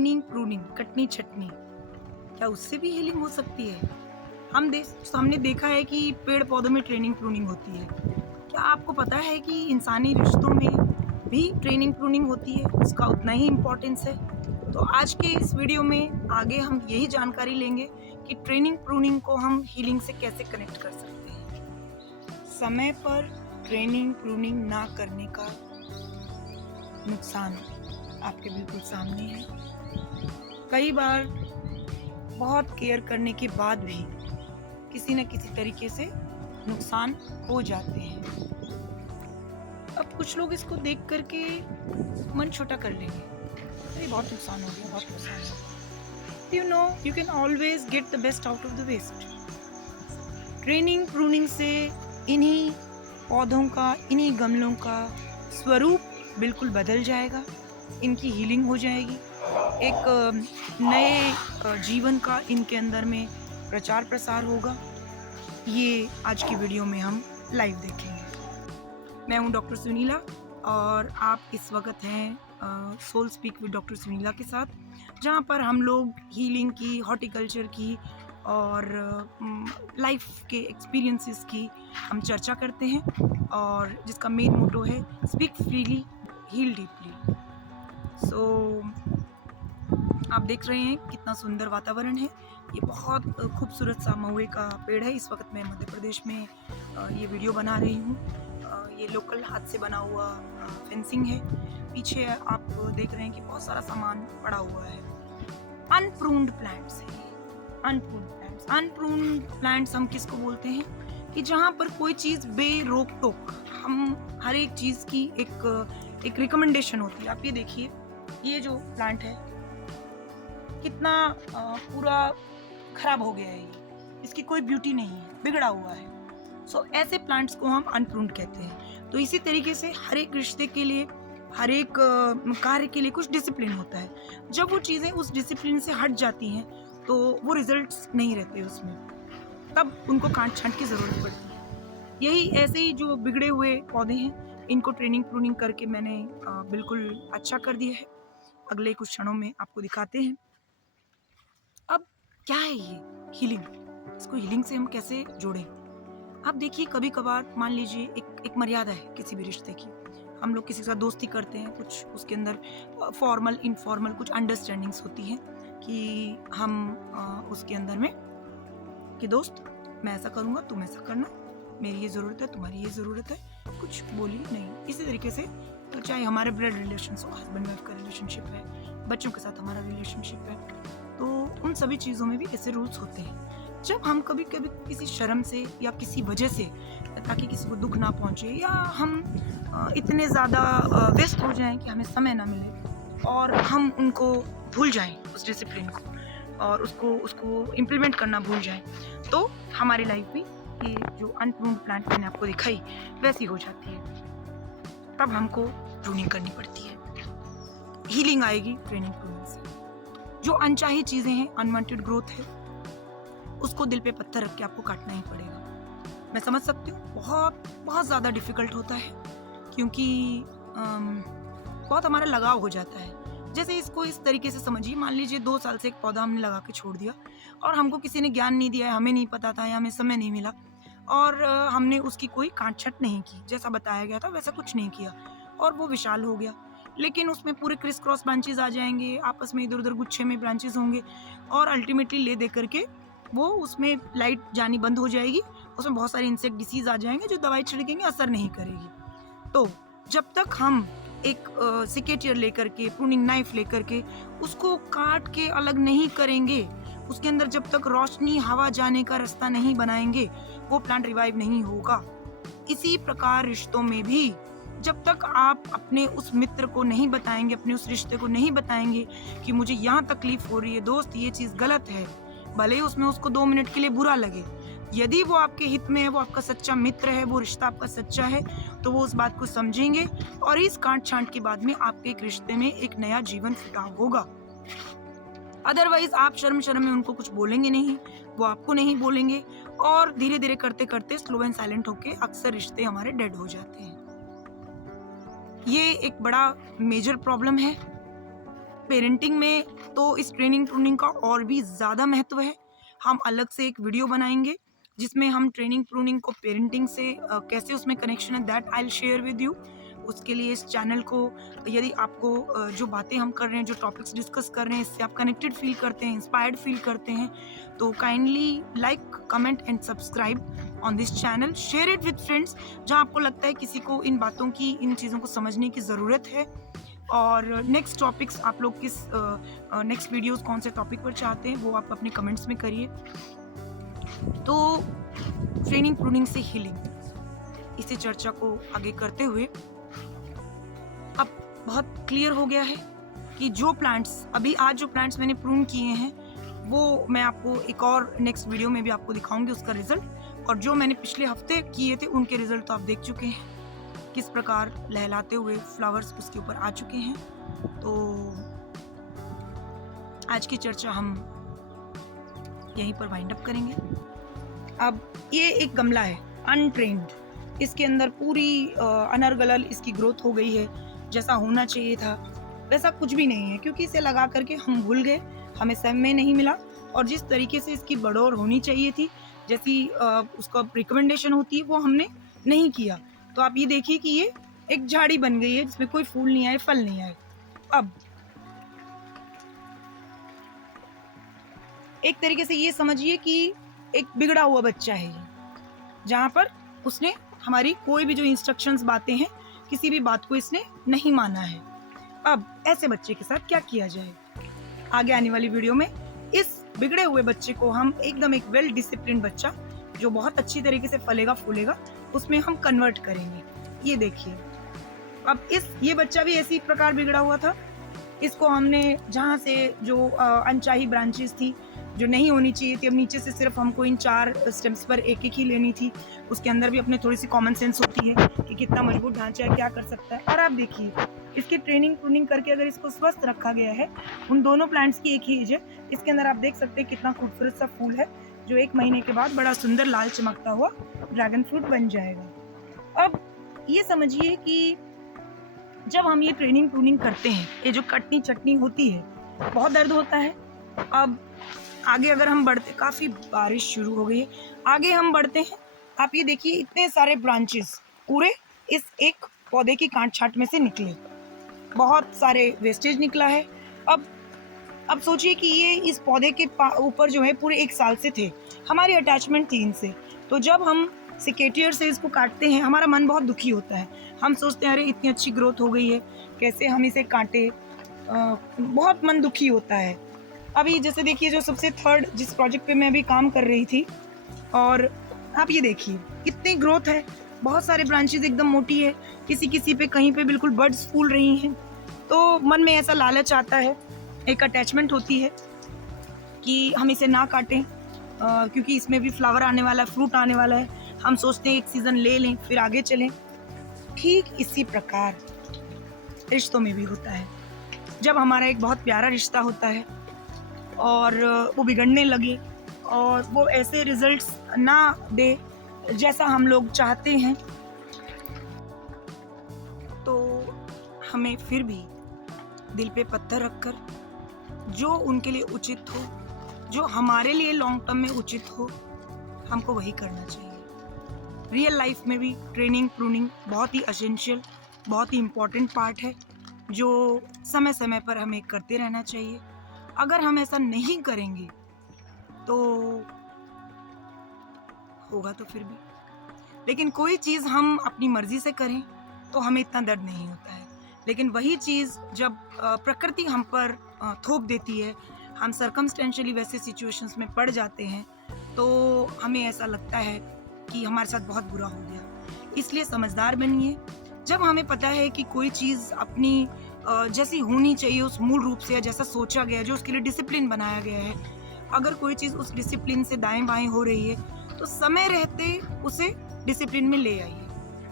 Training pruning, Katni छटनी, क्या उससे भी हीलिंग हो सकती है? हमने देखा है कि पेड़ पौधों में ट्रेनिंग प्रूनिंग होती है। क्या आपको पता है कि इंसानी रिश्तों में भी ट्रेनिंग प्रूनिंग होती है, उसका उतना ही इम्पोर्टेंस है? तो आज के इस वीडियो में आगे हम यही जानकारी लेंगे कि ट्रेनिंग प्रूनिंग को हम हीलिंग से कैसे कनेक्ट कर सकते हैं। समय पर ट्रेनिंग प्रूनिंग ना करने का नुकसान आपके बिल्कुल सामने है। कई बार बहुत केयर करने के बाद भी किसी न किसी तरीके से नुकसान हो जाते हैं। अब कुछ लोग इसको देख करके मन छोटा कर लेंगे, अरे बहुत नुकसान हो गया, बहुत नुकसान हो गया। You know, you can always get the best out of the waste. Training pruning से इन्हीं पौधों का, इन्हीं गमलों का स्वरूप बिल्कुल बदल जाएगा, इनकी हीलिंग हो जाएगी, एक नए जीवन का इनके अंदर में प्रचार प्रसार होगा। ये आज की वीडियो में हम लाइव देखेंगे। मैं हूं डॉक्टर सुनीला और आप इस वक्त हैं soul speak with doctor Sunila के साथ, जहां पर हम लोग हीलिंग की, हॉर्टिकल्चर की और लाइफ के एक्सपीरियंसेस की हम चर्चा करते हैं, और जिसका मेन मोटो है स्पीक फ्रीली, हील डीपली। सो आप देख रहे हैं कितना सुंदर वातावरण है। ये बहुत खूबसूरत सा महुए का पेड़ है। इस वक्त मैं मध्य प्रदेश में ये वीडियो बना रही हूँ। ये लोकल हाथ से बना हुआ फेंसिंग है। पीछे आप देख रहे हैं कि बहुत सारा सामान पड़ा हुआ है। अनप्रून्ड प्लांट्स है। अनप्रून्ड प्लांट्स हम किसको बोलते हैं? कि जहाँ पर कोई चीज़ बेरोक टोक, हम हर एक चीज़ की एक रिकमेंडेशन होती है। आप ये देखिए, ये जो प्लांट है कितना पूरा खराब हो गया है, ये इसकी कोई ब्यूटी नहीं है, बिगड़ा हुआ है। सो ऐसे प्लांट्स को हम अनप्रून्ड कहते हैं। तो इसी तरीके से हर एक रिश्ते के लिए, हर एक कार्य के लिए कुछ डिसिप्लिन होता है। जब वो चीज़ें उस डिसिप्लिन से हट जाती हैं तो वो रिजल्ट्स नहीं रहते उसमें, तब उनको काट छांट की ज़रूरत पड़ती है। यही ऐसे ही जो बिगड़े हुए पौधे हैं, इनको ट्रेनिंग प्रूनिंग करके मैंने बिल्कुल अच्छा कर दिया है। अगले कुछ क्षणों में आपको दिखाते हैं। अब क्या है ये हीलिंग? इसको हीलिंग से हम कैसे जोड़ें? आप देखिए, कभी कभार मान लीजिए एक मर्यादा है किसी भी रिश्ते की। हम लोग किसी के साथ दोस्ती करते हैं, कुछ उसके अंदर फॉर्मल इनफॉर्मल कुछ अंडरस्टैंडिंग्स होती हैं कि हम उसके अंदर में कि दोस्त, मैं ऐसा करूँगा, तुम ऐसा करना, मेरी ये ज़रूरत है, तुम्हारी ये ज़रूरत है, कुछ बोली नहीं। इसी तरीके से तो चाहे हमारे ब्लड रिलेशंस हो, हस्बैंड वाइफ का रिलेशनशिप है, बच्चों के साथ हमारा रिलेशनशिप है, तो उन सभी चीज़ों में भी ऐसे रूल्स होते हैं। जब हम कभी कभी किसी शर्म से या किसी वजह से, ताकि किसी को दुख ना पहुंचे, या हम इतने ज़्यादा व्यस्त हो जाएं कि हमें समय ना मिले और हम उनको भूल जाएं, उस डिसिप्लिन को, और उसको इम्प्लीमेंट करना भूल जाएं, तो हमारी लाइफ में ये जो अनप्रून्ड प्लांट मैंने आपको दिखाई वैसी हो जाती है। तब हमको प्रूनिंग करनी पड़ती है। हीलिंग आएगी ट्रेनिंग प्रूनिंग से। जो अनचाही चीज़ें हैं, अनवांटेड ग्रोथ है, उसको दिल पे पत्थर रख के आपको काटना ही पड़ेगा। मैं समझ सकती हूँ, बहुत बहुत ज़्यादा डिफ़िकल्ट होता है, क्योंकि बहुत हमारा लगाव हो जाता है। जैसे इसको इस तरीके से समझिए, मान लीजिए 2 साल से एक पौधा हमने लगा के छोड़ दिया और हमको किसी ने ज्ञान नहीं दिया है, हमें नहीं पता था या हमें समय नहीं मिला, और हमने उसकी कोई काट-छाँट नहीं की, जैसा बताया गया था वैसा कुछ नहीं किया, और वो विशाल हो गया। लेकिन उसमें पूरे क्रिस क्रॉस ब्रांचेज़ आ जाएँगे, आपस में इधर-उधर गुच्छे में ब्रांचेज़ होंगे, और अल्टीमेटली ले दे करके वो उसमें लाइट जानी बंद हो जाएगी, उसमें बहुत सारे इंसेक्ट डिसीज़ आ जाएँगे, जो दवाई छिड़केंगे असर नहीं करेगी। तो जब तक हम एक सिकेटियर लेकर के, प्रूनिंग नाइफ लेकर के उसको काट के अलग नहीं करेंगे, उसके अंदर जब तक रोशनी, हवा जाने का रास्ता नहीं बनाएंगे, वो प्लांट रिवाइव नहीं होगा। इसी प्रकार रिश्तों में भी जब तक आप अपने उस मित्र को नहीं बताएंगे, अपने उस रिश्ते को नहीं बताएंगे कि मुझे यहाँ तकलीफ हो रही है, दोस्त ये चीज़ गलत है, भले ही उसमें उसको 2 मिनट के लिए बुरा लगे, यदि वो आपके हित में है, वो आपका सच्चा मित्र है, वो रिश्ता आपका सच्चा है, तो वो उस बात को समझेंगे, और इस काट छांट के बाद में आपके एक रिश्ते में एक नया जीवन फुटाव होगा। अदरवाइज आप शर्म में उनको कुछ बोलेंगे नहीं, वो आपको नहीं बोलेंगे, और धीरे धीरे करते करते स्लो एंड साइलेंट होके अक्सर रिश्ते हमारे डेड हो जाते हैं। ये एक बड़ा मेजर प्रॉब्लम है। पेरेंटिंग में तो इस ट्रेनिंग प्रूनिंग का और भी ज़्यादा महत्व है। हम अलग से एक वीडियो बनाएंगे जिसमें हम ट्रेनिंग प्रूनिंग को पेरेंटिंग से कैसे उसमें कनेक्शन है, that I will share with you. उसके लिए इस चैनल को, यदि आपको जो बातें हम कर रहे हैं, जो टॉपिक्स डिस्कस कर रहे हैं, इससे आप कनेक्टेड फील करते हैं, इंस्पायर्ड फील करते हैं, तो kindly like, comment and subscribe on this channel. Share it with friends जहाँ आपको लगता है किसी को इन बातों की, इन चीज़ों को समझने की ज़रूरत है। और नेक्स्ट टॉपिक्स आप लोग किस नेक्स्ट वीडियोस कौन से टॉपिक पर चाहते हैं वो आप अपने कमेंट्स में करिए। तो ट्रेनिंग प्रूनिंग से हीलिंग, इसी चर्चा को आगे करते हुए अब बहुत क्लियर हो गया है कि जो प्लांट्स अभी आज जो प्लांट्स मैंने प्रून किए हैं वो मैं आपको एक और नेक्स्ट वीडियो में भी आपको दिखाऊंगी उसका रिजल्ट, और जो मैंने पिछले हफ्ते किए थे उनके रिजल्ट तो आप देख चुके हैं, किस प्रकार लहलाते हुए फ्लावर्स उसके ऊपर आ चुके हैं। तो आज की चर्चा हम यहीं पर वाइंड अप करेंगे। अब ये एक गमला है अनट्रेंड, इसके अंदर पूरी अनर्गल इसकी ग्रोथ हो गई है, जैसा होना चाहिए था वैसा कुछ भी नहीं है, क्योंकि इसे लगा करके हम भूल गए, हमें समय नहीं मिला, और जिस तरीके से इसकी बड़ौर होनी चाहिए थी, जैसी उसका रिकमेंडेशन होती है, वो हमने नहीं किया। तो आप ये देखिए कि ये एक झाड़ी बन गई है जिसमें कोई फूल नहीं आए, फल नहीं आए। अब एक तरीके से ये समझिए कि एक बिगड़ा हुआ बच्चा है ये, जहाँ पर उसने हमारी कोई भी जो इंस्ट्रक्शंस बातें हैं, किसी भी बात को इसने नहीं माना है। अब ऐसे बच्चे के साथ क्या किया जाए, आगे आने वाली वीडियो में इस बिगड़े हुए बच्चे को हम एकदम एक वेल डिसिप्लिन बच्चा जो बहुत अच्छी तरीके से फलेगा फूलेगा उसमें हम कन्वर्ट करेंगे। ये देखिए, अब ये बच्चा भी इसी प्रकार बिगड़ा हुआ था। इसको हमने जहाँ से जो अनचाही ब्रांचेस थी जो नहीं होनी चाहिए थी, अब नीचे से सिर्फ हमको इन 4 स्टेम्स पर एक एक ही लेनी थी। उसके अंदर भी अपने थोड़ी सी कॉमन सेंस होती है कि कितना मजबूत ढांचा है, क्या कर सकता है। और आप देखिए इसकी ट्रेनिंग प्रूनिंग करके अगर इसको स्वस्थ रखा गया है, उन दोनों प्लांट्स की एक ही एज है। इसके अंदर आप देख सकते हैं कितना खूबसूरत सा फूल है जो 1 महीने के बाद बड़ा सुंदर लाल चमकता हुआ ड्रैगन फ्रूट बन जाएगा। अब ये समझिए कि जब हम ये ट्रेनिंग प्रूनिंग करते हैं, ये जो कटनी चटनी होती है, बहुत दर्द होता है। अब आगे अगर हम बढ़ते, काफ़ी बारिश शुरू हो गई है, आगे हम बढ़ते हैं, आप ये देखिए इतने सारे ब्रांचेस पूरे इस एक पौधे की काट छांट में से निकले, बहुत सारे वेस्टेज निकला है। अब सोचिए कि ये इस पौधे के ऊपर जो है पूरे 1 साल से थे, हमारी अटैचमेंट थी इनसे। तो जब हम सिकेटियर से इसको काटते हैं, हमारा मन बहुत दुखी होता है, हम सोचते हैं अरे इतनी अच्छी ग्रोथ हो गई है, कैसे हम इसे काटें, बहुत मन दुखी होता है। अभी जैसे देखिए जो सबसे थर्ड जिस प्रोजेक्ट पे मैं अभी काम कर रही थी, और आप ये देखिए कितनी ग्रोथ है, बहुत सारे ब्रांचेस एकदम मोटी है, किसी पे कहीं पे बिल्कुल बड्स फूल रही हैं। तो मन में ऐसा लालच आता है, एक अटैचमेंट होती है कि हम इसे ना काटें, क्योंकि इसमें भी फ्लावर आने वाला है, फ्रूट आने वाला है, हम सोचते हैं एक सीज़न ले लें फिर आगे चलें। ठीक इसी प्रकार रिश्तों में भी होता है, जब हमारा एक बहुत प्यारा रिश्ता होता है और वो बिगड़ने लगे और वो ऐसे रिजल्ट्स ना दे जैसा हम लोग चाहते हैं, तो हमें फिर भी दिल पे पत्थर रखकर जो उनके लिए उचित हो, जो हमारे लिए लॉन्ग टर्म में उचित हो, हमको वही करना चाहिए। रियल लाइफ में भी ट्रेनिंग प्रूनिंग बहुत ही एसेंशियल, बहुत ही इम्पॉर्टेंट पार्ट है जो समय समय पर हमें करते रहना चाहिए। अगर हम ऐसा नहीं करेंगे तो होगा तो फिर भी, लेकिन कोई चीज़ हम अपनी मर्जी से करें तो हमें इतना दर्द नहीं होता है। लेकिन वही चीज़ जब प्रकृति हम पर थोप देती है, हम सर्कमस्टेंशियली वैसे सिचुएशंस में पड़ जाते हैं, तो हमें ऐसा लगता है कि हमारे साथ बहुत बुरा हो गया। इसलिए समझदार बनिए। जब हमें पता है कि कोई चीज़ अपनी जैसी होनी चाहिए उस मूल रूप से, जैसा सोचा गया, जो उसके लिए डिसिप्लिन बनाया गया है, अगर कोई चीज़ उस डिसिप्लिन से दाएं बाएं हो रही है तो समय रहते उसे डिसिप्लिन में ले आइए,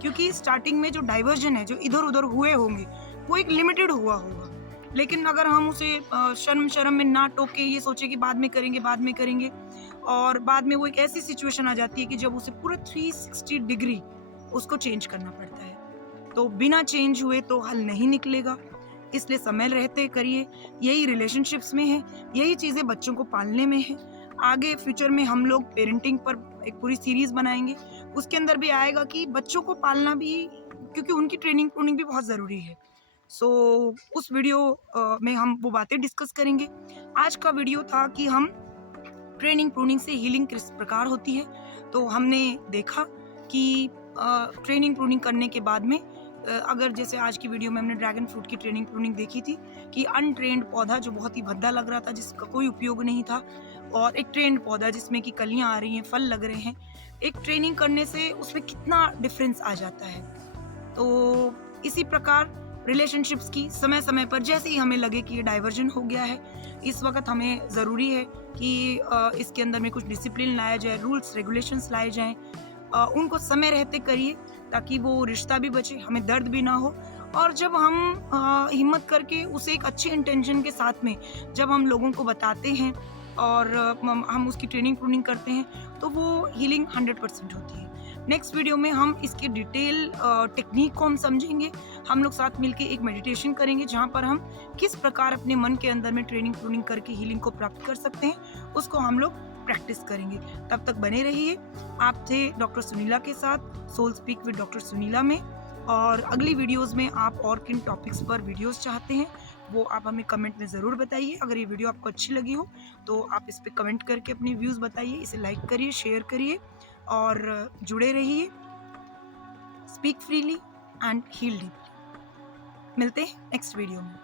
क्योंकि स्टार्टिंग में जो डाइवर्जन है, जो इधर उधर हुए होंगे, वो एक लिमिटेड हुआ होगा। लेकिन अगर हम उसे शर्म में ना टोके, ये सोचे कि बाद में करेंगे, और बाद में वो एक ऐसी सिचुएशन आ जाती है कि जब उसे पूरा 360 डिग्री उसको चेंज करना पड़ता है, तो बिना चेंज हुए तो हल नहीं निकलेगा। इसलिए समय रहते करिए। यही रिलेशनशिप्स में है, यही चीज़ें बच्चों को पालने में है। आगे फ्यूचर में हम लोग पेरेंटिंग पर एक पूरी सीरीज़ बनाएँगे, उसके अंदर भी आएगा कि बच्चों को पालना भी, क्योंकि उनकी ट्रेनिंग प्रूनिंग भी बहुत ज़रूरी है। सो उस वीडियो में हम वो बातें डिस्कस करेंगे। आज का वीडियो था कि हम ट्रेनिंग प्रूनिंग से हीलिंग किस प्रकार होती है। तो हमने देखा कि ट्रेनिंग प्रूनिंग करने के बाद में अगर जैसे आज की वीडियो में हमने ड्रैगन फ्रूट की ट्रेनिंग प्रूनिंग देखी थी कि अनट्रेन्ड पौधा जो बहुत ही भद्दा लग रहा था, जिसका कोई उपयोग नहीं था, और एक ट्रेन्ड पौधा जिसमें कि कलियां आ रही हैं, फल लग रहे हैं, एक ट्रेनिंग करने से उसमें कितना डिफरेंस आ जाता है। तो इसी प्रकार रिलेशनशिप्स की समय समय पर जैसे ही हमें लगे कि ये डाइवर्जन हो गया है, इस वक्त हमें ज़रूरी है कि इसके अंदर में कुछ डिसिप्लिन लाया जाए, रूल्स रेगुलेशंस लाए जाएं, उनको समय रहते करिए ताकि वो रिश्ता भी बचे, हमें दर्द भी ना हो। और जब हम हिम्मत करके उसे एक अच्छे इंटेंशन के साथ में जब हम लोगों को बताते हैं और हम उसकी ट्रेनिंग प्रूनिंग करते हैं, तो वो हीलिंग 100% होती है। नेक्स्ट वीडियो में हम इसकी डिटेल टेक्निक को हम समझेंगे। हम लोग साथ मिलके एक मेडिटेशन करेंगे जहाँ पर हम किस प्रकार अपने मन के अंदर में ट्रेनिंग प्रूनिंग करके हीलिंग को प्राप्त कर सकते हैं, उसको हम लोग प्रैक्टिस करेंगे। तब तक बने रहिए। आप थे डॉक्टर सुनीला के साथ soul speak with doctor Sunila में, और अगली वीडियोस में आप और किन टॉपिक्स पर वीडियोस चाहते हैं वो आप हमें कमेंट में ज़रूर बताइए। अगर ये वीडियो आपको अच्छी लगी हो तो आप इस पर कमेंट करके अपनी व्यूज़ बताइए, इसे लाइक करिए, शेयर करिए और जुड़े रहिए। Speak freely and heal deeply. मिलते हैं नेक्स्ट वीडियो में।